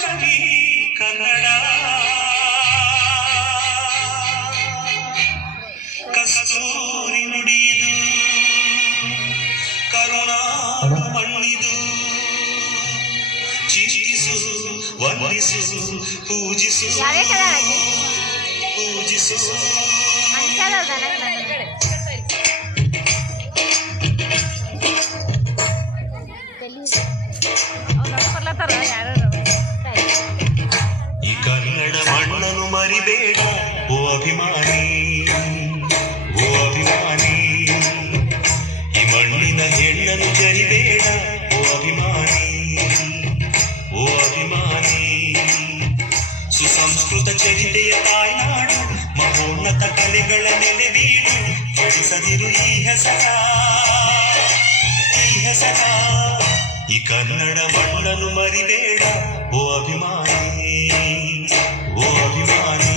ರೋಮಾಂಚನವೀ ಕನ್ನಡ ಕಸ್ತೂರಿ ನುಡಿದು ಕರುಣಾಳು ಮಣ್ಣಿದು ಚಿಂತಿಸು ವಂದಿಸು ಪೂಜಿಸು ಪೂಜಿಸು ಈ ಕನ್ನಡ ಮಣ್ಣನ್ನು ಮರಿಬೇಡ ಓ ಅಭಿಮಾನಿ, ಓ ಅಭಿಮಾನಿ. ಈ ಮಣ್ಣಿನ ಹೆಣ್ಣನ್ನು ಜರಿಬೇಡ ಓ ಅಭಿಮಾನಿ, ಓ ಅಭಿಮಾನಿ. ಸುಸಂಸ್ಕೃತ ಚರಿತೆಯ ತಾಯ್ನಾಡು, ಮಹೋನ್ನತ ಕಲೆಗಳ ನೆಲೆವೀಡು. ಕೆಡಿಸದಿರು ಈ ಹೆಸರ, ಈ ಹೆಸರ. ಈ ಕನ್ನಡ ಮಣ್ಣನ್ನು ಮರಿಬೇಡ ಓ ಅಭಿಮಾನಿ, ಓ ಅಭಿಮಾನಿ.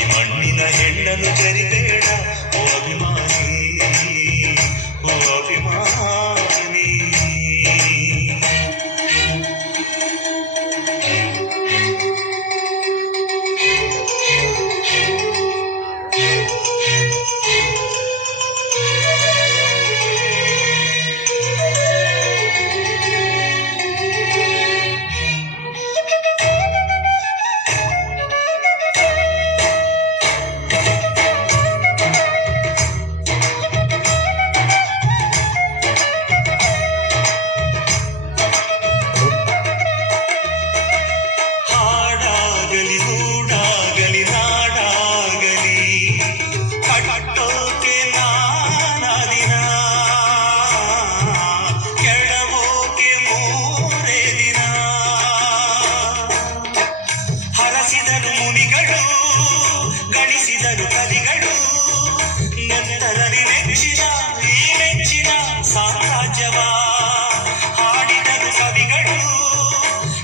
ಈ ಮಣ್ಣಿನ ಹೆಣ್ಣನ್ನು ಜರಿಬೇಡ ಓ ಅಭಿಮಾನಿ, ಓ ಅಭಿಮಾನಿ. ಮುನಿಗಳು ಗಳಿಸಿದರು ಕಲಿಗಳು, ನೆತ್ತರಲ್ಲಿ ನೆಚ್ಚಿನ ಈ ನೆಚ್ಚಿನ ಸಾಮ್ರಾಜ್ಯವ ಹಾಡಿದರು ಕವಿಗಳು,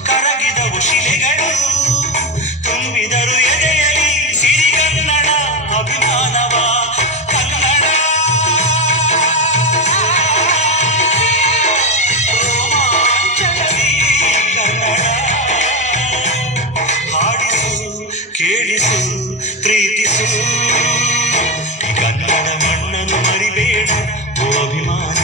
ಕರಗಿದವು ಶಿಲೆಗಳು, ತುಂಬಿದರು ಎದೆಯಲಿ ಸಿರಿಗನ್ನಡ ಅಭಿಮಾನವ. ಕನ್ನಡ ರೋಮಾಂಚನವೀ ಕನ್ನಡ. ಕೇಳಿಸು ಪ್ರೀತಿಸು, ಕನ್ನಡ ಮಣ್ಣನ್ನು ಮರಿಬೇಡ ಓ ಅಭಿಮಾನಿ.